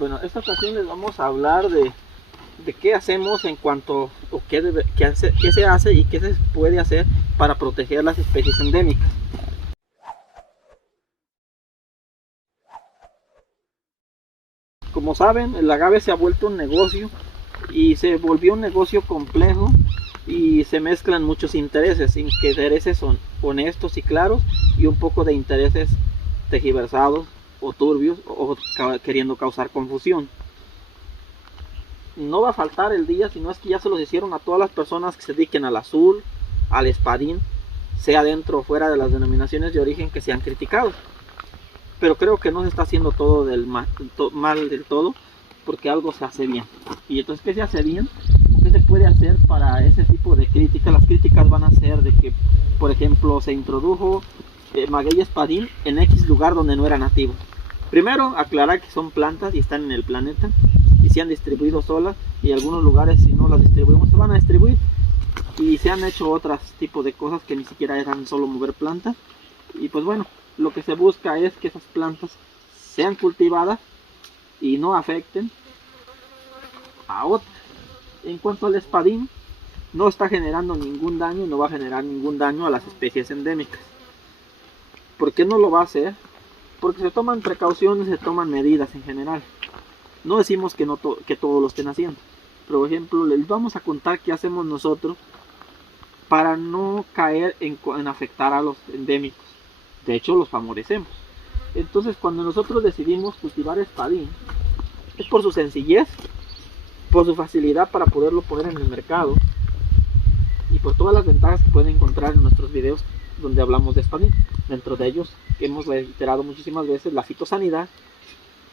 Bueno, esta ocasión les vamos a hablar de qué hacemos en cuanto, o qué se hace y qué se puede hacer para proteger las especies endémicas. Como saben, el agave se ha vuelto un negocio y se volvió un negocio complejo y se mezclan muchos intereses son honestos y claros y un poco de intereses tergiversados o turbios o queriendo causar confusión. No va a faltar el día, sino es que ya se los hicieron a todas las personas que se dediquen al azul, al espadín, sea dentro o fuera de las denominaciones de origen que se han criticado. Pero creo que no se está haciendo todo mal del todo, porque algo se hace bien. Y entonces, ¿qué se hace bien? ¿Qué se puede hacer para ese tipo de críticas? Las críticas van a ser de que, por ejemplo, se introdujo maguey espadín en X lugar donde no era nativo. Primero, aclarar que son plantas y están en el planeta y se han distribuido solas, y en algunos lugares, si no las distribuimos, se van a distribuir. Y se han hecho otros tipos de cosas que ni siquiera eran solo mover plantas. Y pues bueno, lo que se busca es que esas plantas sean cultivadas y no afecten a otras. En cuanto al espadín, no está generando ningún daño y no va a generar ningún daño a las especies endémicas. ¿Por qué no lo va a hacer? Porque se toman precauciones, se toman medidas en general. No decimos que todos lo estén haciendo. Por ejemplo, les vamos a contar qué hacemos nosotros para no caer en afectar a los endémicos. De hecho, los favorecemos. Entonces, cuando nosotros decidimos cultivar espadín, es por su sencillez, por su facilidad para poderlo poner en el mercado y por todas las ventajas que pueden encontrar en nuestros videos donde hablamos de espadín. Dentro de ellos hemos reiterado muchísimas veces la fitosanidad,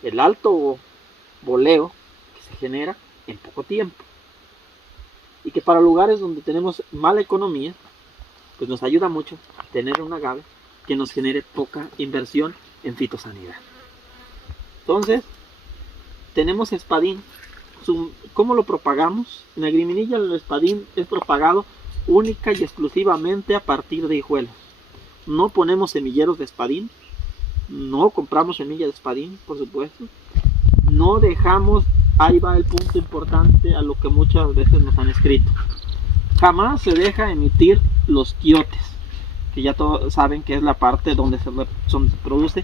el alto boleo que se genera en poco tiempo, y que para lugares donde tenemos mala economía, pues nos ayuda mucho tener un agave que nos genere poca inversión en fitosanidad. Entonces, tenemos espadín. ¿Cómo lo propagamos? En Agriminilla el espadín es propagado única y exclusivamente a partir de hijuelos. No ponemos semilleros de espadín, no compramos semillas de espadín, por supuesto. No dejamos, ahí va el punto importante a lo que muchas veces nos han escrito. Jamás se deja emitir los quiotes, que ya todos saben que es la parte donde se produce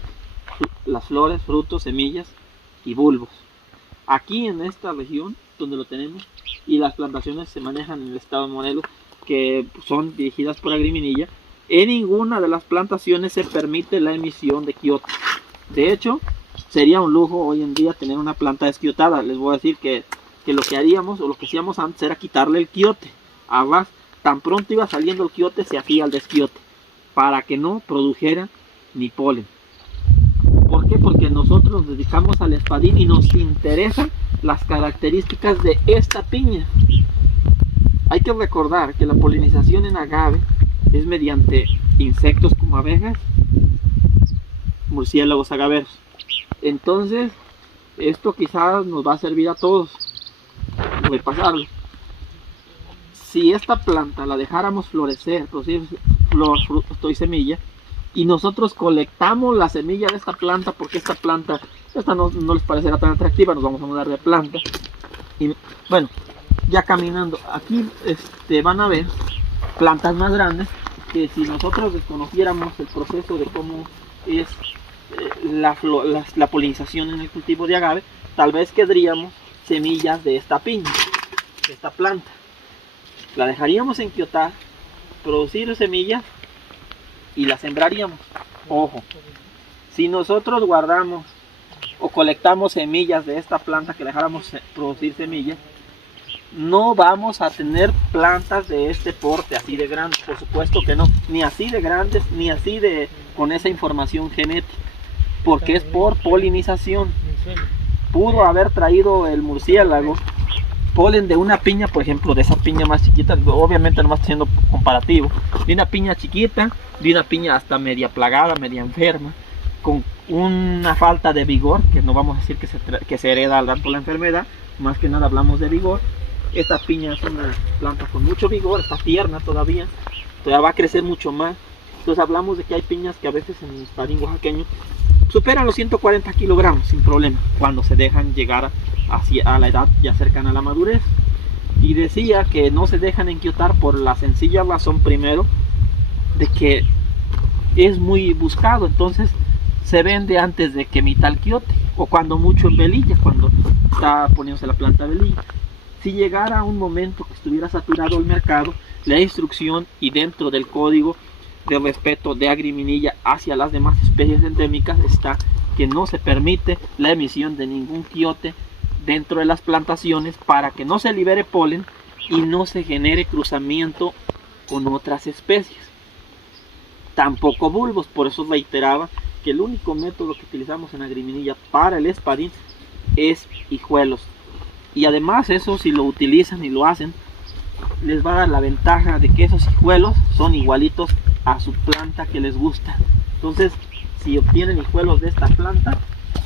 las flores, frutos, semillas y bulbos. Aquí en esta región donde lo tenemos, y las plantaciones se manejan en el estado de Morelos, que son dirigidas por Agriminilla, en ninguna de las plantaciones se permite la emisión de quiote. De hecho, sería un lujo hoy en día tener una planta desquiotada. Les voy a decir que lo que haríamos o lo que hacíamos antes era quitarle el quiote. Además, tan pronto iba saliendo el quiote, se hacía el desquiote para que no produjera ni polen. ¿Por qué? Porque nosotros nos dedicamos al espadín y nos interesan las características de esta piña. Hay que recordar que la polinización en agave es mediante insectos como abejas, murciélagos agaveros. Entonces, esto quizás nos va a servir a todos repasarlo. Si esta planta la dejáramos florecer, producir flor, fruto y semilla, y nosotros colectamos la semilla de esta planta, porque esta planta no les parecerá tan atractiva, nos vamos a mudar de planta. Y bueno, ya caminando, aquí van a ver plantas más grandes, que si nosotros desconociéramos el proceso de cómo es la polinización en el cultivo de agave, tal vez querríamos semillas de esta piña, de esta planta. La dejaríamos enquiotar, producir semillas y la sembraríamos. Ojo, si nosotros guardamos o colectamos semillas de esta planta que dejáramos producir semillas, no vamos a tener plantas de este porte así de grandes, por supuesto que no, ni así de grandes, ni así con esa información genética, porque es por polinización. Pudo haber traído el murciélago polen de una piña, por ejemplo, de esa piña más chiquita, obviamente no más haciendo comparativo, de una piña chiquita, de una piña hasta media plagada, media enferma, con una falta de vigor, que no vamos a decir que se hereda al dar por la enfermedad, más que nada hablamos de vigor. Esta piña es una planta con mucho vigor, está tierna todavía va a crecer mucho más, Entonces hablamos de que hay piñas que a veces en el espadín oaxaqueño superan los 140 kilogramos sin problema cuando se dejan llegar a la edad ya cercana a la madurez. Y decía que no se dejan enquiotar por la sencilla razón, primero, de que es muy buscado, entonces se vende antes de que emita el quiote, o cuando mucho en velilla, cuando está poniéndose la planta velilla. Si llegara un momento que estuviera saturado el mercado, la instrucción y dentro del código de respeto de Agriminilla hacia las demás especies endémicas está que no se permite la emisión de ningún quiote dentro de las plantaciones para que no se libere polen y no se genere cruzamiento con otras especies. Tampoco bulbos, por eso reiteraba que el único método que utilizamos en Agriminilla para el espadín es hijuelos. Y además eso, si lo utilizan y lo hacen, les va a dar la ventaja de que esos hijuelos son igualitos a su planta que les gusta. Entonces, si obtienen hijuelos de esta planta,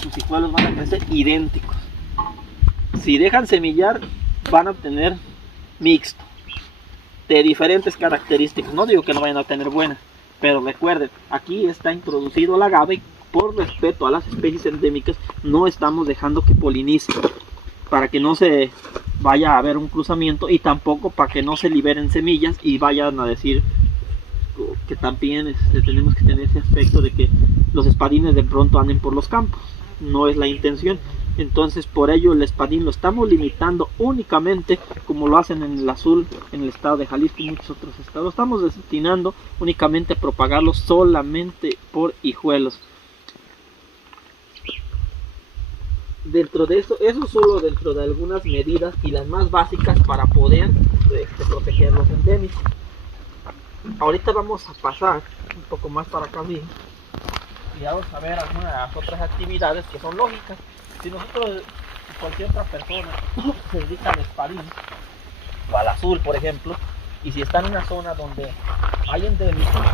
sus hijuelos van a crecer idénticos. Si dejan semillar, van a obtener mixto, de diferentes características. No digo que no vayan a tener buenas, pero recuerden, aquí está introducido el agave y por respeto a las especies endémicas no estamos dejando que polinicen, para que no se vaya a haber un cruzamiento y tampoco para que no se liberen semillas y vayan a decir que también tenemos que tener ese aspecto de que los espadines de pronto anden por los campos. No es la intención. Entonces por ello el espadín lo estamos limitando únicamente, como lo hacen en el azul, en el estado de Jalisco y muchos otros estados. Lo estamos destinando únicamente a propagarlo solamente por hijuelos. Dentro de eso solo dentro de algunas medidas y las más básicas para poder proteger los endémicos. Ahorita vamos a pasar un poco más para acá bien y vamos a ver algunas otras actividades que son lógicas. Si nosotros, cualquier otra persona se dedica al espadín o al azul, por ejemplo, y si está en una zona donde hay endémicos,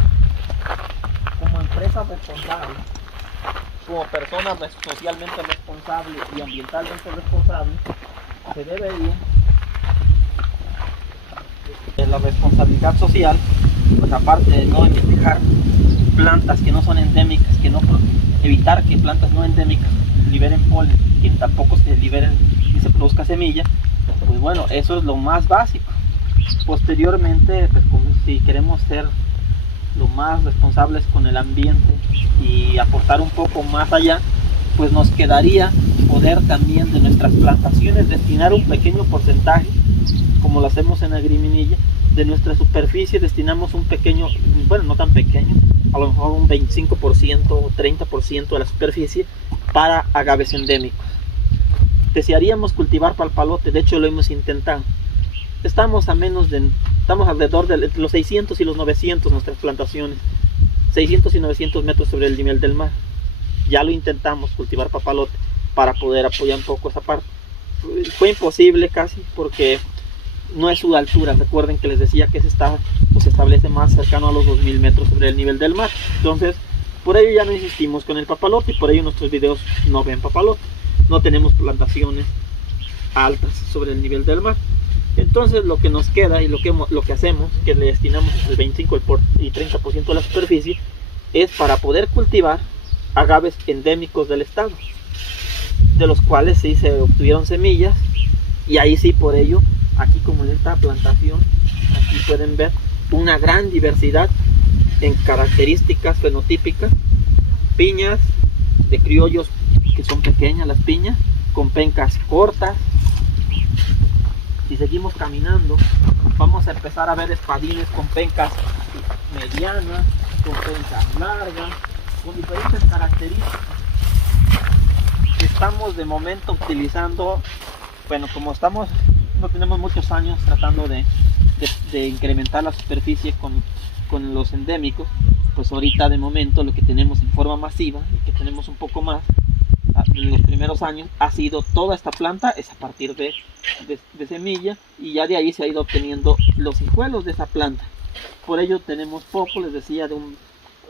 como empresa responsable, como persona socialmente responsable y ambientalmente responsable, se debería de la responsabilidad social, pues aparte de no dejar plantas que no son endémicas, evitar que plantas no endémicas liberen polen, que tampoco se liberen y se produzca semilla, pues bueno, eso es lo más básico. Posteriormente, pues como si queremos ser lo más responsables con el ambiente y aportar un poco más allá, pues nos quedaría poder también de nuestras plantaciones destinar un pequeño porcentaje, como lo hacemos en Agriminilla, de nuestra superficie destinamos un pequeño, bueno, no tan pequeño, a lo mejor un 25% o 30% de la superficie para agaves endémicos. Desearíamos cultivar papalote, de hecho lo hemos intentado. Estamos alrededor de los 600 y los 900 nuestras plantaciones, 600 y 900 metros sobre el nivel del mar. Ya lo intentamos cultivar papalote para poder apoyar un poco esa parte. Fue imposible casi porque no es su altura. Recuerden que les decía que se establece más cercano a los 2000 metros sobre el nivel del mar. Entonces, por ello ya no insistimos con el papalote y por ello nuestros videos no ven papalote. No tenemos plantaciones altas sobre el nivel del mar. Entonces lo que nos queda y lo que hacemos, que le destinamos el 25 y 30% de la superficie, es para poder cultivar agaves endémicos del estado, de los cuales sí se obtuvieron semillas, y ahí sí, por ello, aquí como en esta plantación, aquí pueden ver una gran diversidad en características fenotípicas, piñas de criollos que son pequeñas las piñas, con pencas cortas. Si seguimos caminando, vamos a empezar a ver espadines con pencas medianas, con pencas largas, con diferentes características. Estamos de momento utilizando, bueno, como no tenemos muchos años tratando de incrementar la superficie con los endémicos, pues ahorita de momento lo que tenemos en forma masiva, y que tenemos un poco más en los primeros años, ha sido toda esta planta, es a partir de semilla, y ya de ahí se ha ido obteniendo los hijuelos de esa planta. Por ello tenemos poco, les decía,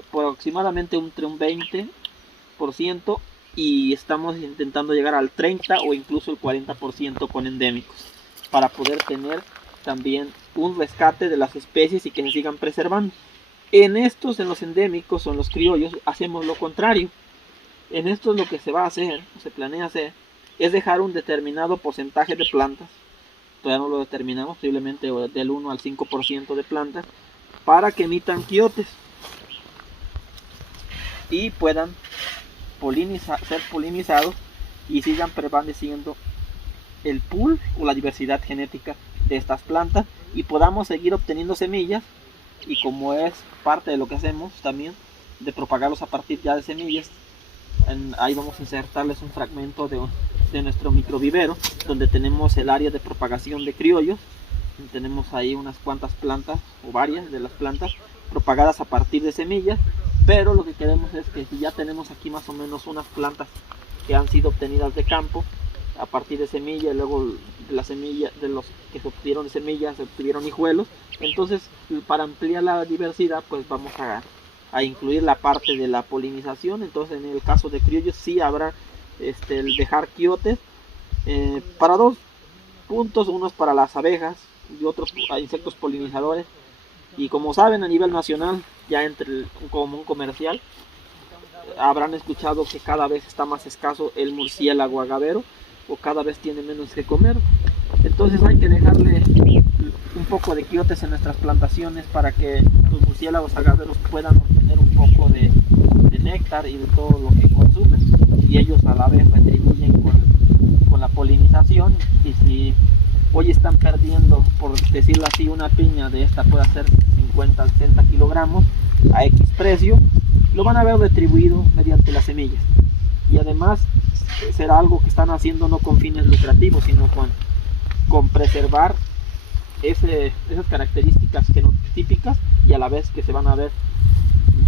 aproximadamente entre un 20%, y estamos intentando llegar al 30 o incluso el 40% con endémicos, para poder tener también un rescate de las especies y que se sigan preservando. En estos, en los endémicos o en los criollos, hacemos lo contrario. En estos lo que se va a hacer, o se planea hacer, es dejar un determinado porcentaje de plantas, todavía no lo determinamos, posiblemente del 1 al 5% de plantas, para que emitan quiotes y puedan ser polinizados y sigan prevaleciendo el pool o la diversidad genética de estas plantas y podamos seguir obteniendo semillas, y como es parte de lo que hacemos también, de propagarlos a partir ya de semillas, ahí vamos a insertarles un fragmento de nuestro microvivero, donde tenemos el área de propagación de criollos. Tenemos ahí unas cuantas plantas, o varias de las plantas, propagadas a partir de semillas, pero lo que queremos es que si ya tenemos aquí más o menos unas plantas que han sido obtenidas de campo, a partir de semilla, y luego de la semilla, de los que se obtuvieron de semillas, se obtuvieron hijuelos, entonces para ampliar la diversidad, pues vamos a incluir la parte de la polinización. Entonces en el caso de criollos sí habrá el dejar quiotes para dos puntos, unos para las abejas y otros a insectos polinizadores. Y como saben, a nivel nacional, ya entre el común comercial, habrán escuchado que cada vez está más escaso el murciélago agavero, o cada vez tiene menos que comer. Entonces hay que dejarle un poco de quiotes en nuestras plantaciones para que los murciélagos agaveros puedan obtener un poco de néctar y de todo lo que consumen, y ellos a la vez retribuyen con la polinización. Y si hoy están perdiendo, por decirlo así, una piña de esta puede ser 50 60 kilogramos a X precio, lo van a ver retribuido mediante las semillas. Y además será algo que están haciendo no con fines lucrativos, sino con preservar esas características genotípicas, y a la vez que se van a ver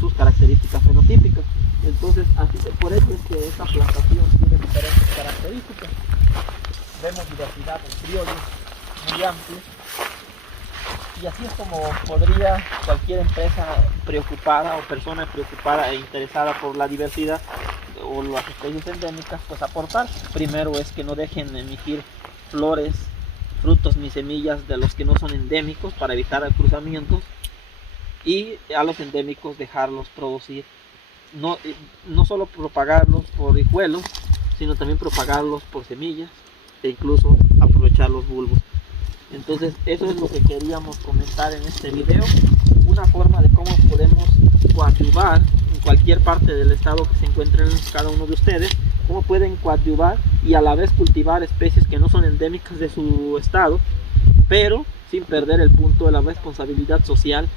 sus características fenotípicas. Entonces, así por eso es que esta plantación tiene diferentes características. Vemos diversidad en criollos muy amplia, y así es como podría cualquier empresa preocupada o persona preocupada e interesada por la diversidad o las especies endémicas, pues aportar. Primero es que no dejen emitir flores, frutos ni semillas de los que no son endémicos, para evitar cruzamientos, y a los endémicos dejarlos producir, no solo propagarlos por hijuelos, sino también propagarlos por semillas e incluso aprovechar los bulbos. Entonces eso es lo que queríamos comentar en este video, una forma de cómo podemos coadyuvar en cualquier parte del estado que se encuentren cada uno de ustedes, cómo pueden coadyuvar y a la vez cultivar especies que no son endémicas de su estado, pero sin perder el punto de la responsabilidad social,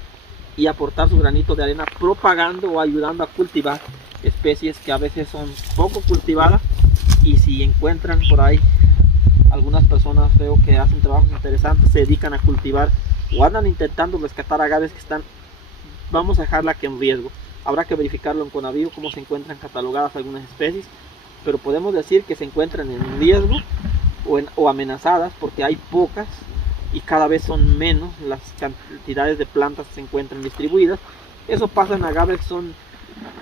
y aportar su granito de arena propagando o ayudando a cultivar especies que a veces son poco cultivadas. Y si encuentran por ahí algunas personas, veo que hacen trabajos interesantes, se dedican a cultivar o andan intentando rescatar agaves que están, vamos a dejarla que en riesgo. Habrá que verificarlo en Conavío cómo se encuentran catalogadas algunas especies, pero podemos decir que se encuentran en riesgo o amenazadas, porque hay pocas y cada vez son menos las cantidades de plantas que se encuentran distribuidas. Eso pasa en agaves que son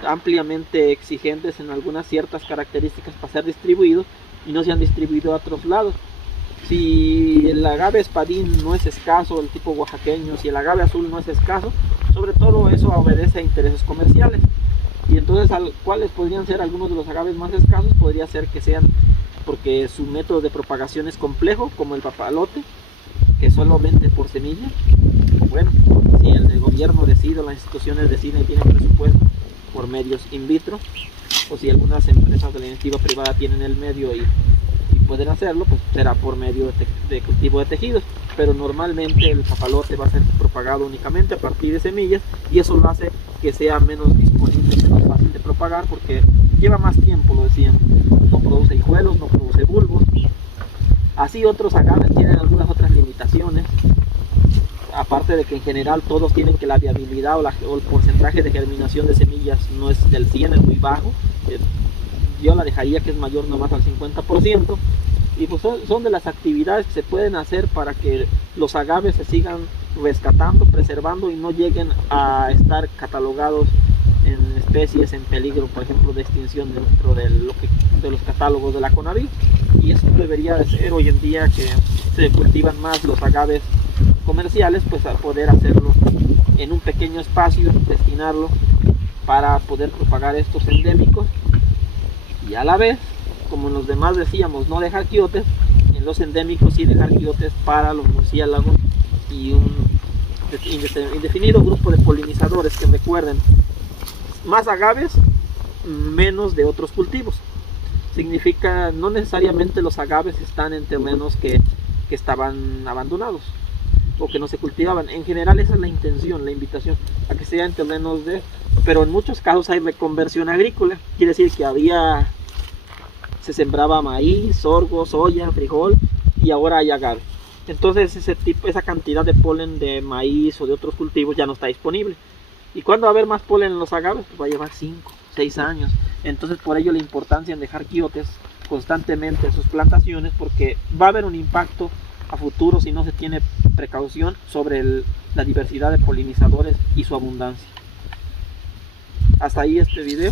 ampliamente exigentes en algunas ciertas características para ser distribuidos y no se han distribuido a otros lados. Si el agave espadín no es escaso, el tipo oaxaqueño, si el agave azul no es escaso, sobre todo eso obedece a intereses comerciales. Y entonces, ¿cuáles podrían ser algunos de los agaves más escasos? Podría ser que sean porque su método de propagación es complejo, como el papalote, que solamente por semilla. Bueno, si el gobierno decide, las instituciones deciden y tienen presupuesto, por medios in vitro, o si algunas empresas de la iniciativa privada tienen el medio y pueden hacerlo, pues será por medio de cultivo de tejidos. Pero normalmente el papalote va a ser propagado únicamente a partir de semillas, y eso lo hace que sea menos disponible, menos fácil de propagar, porque lleva más tiempo, lo decían, no produce hijuelos, no produce bulbos. Así otros agaves tienen algunas otras limitaciones, aparte de que en general todos tienen que la viabilidad o el porcentaje de germinación de semillas no es del 100, es muy bajo. Yo la dejaría que es mayor nomás al 50%, y pues son de las actividades que se pueden hacer para que los agaves se sigan rescatando, preservando y no lleguen a estar catalogados en especies en peligro, por ejemplo, de extinción dentro de los catálogos de la Conaví. Y eso debería de ser hoy en día, que se cultivan más los agaves comerciales, pues a poder hacerlo en un pequeño espacio, destinarlo para poder propagar estos endémicos, y a la vez, como en los demás decíamos, no dejar quiotes, en los endémicos sí dejar quiotes para los murciélagos y un indefinido grupo de polinizadores que, recuerden, más agaves, menos de otros cultivos. Significa, no necesariamente los agaves están en terrenos que estaban abandonados o que no se cultivaban. En general esa es la intención, la invitación a que sea en terrenos pero en muchos casos hay reconversión agrícola. Quiere decir que se sembraba maíz, sorgo, soya, frijol, y ahora hay agave. Entonces esa cantidad de polen de maíz o de otros cultivos ya no está disponible. ¿Y cuándo va a haber más polen en los agaves? Pues va a llevar 5, 6 años. Entonces por ello la importancia en dejar quiotes constantemente en sus plantaciones, porque va a haber un impacto a futuro si no se tiene precaución sobre la diversidad de polinizadores y su abundancia. Hasta ahí este video.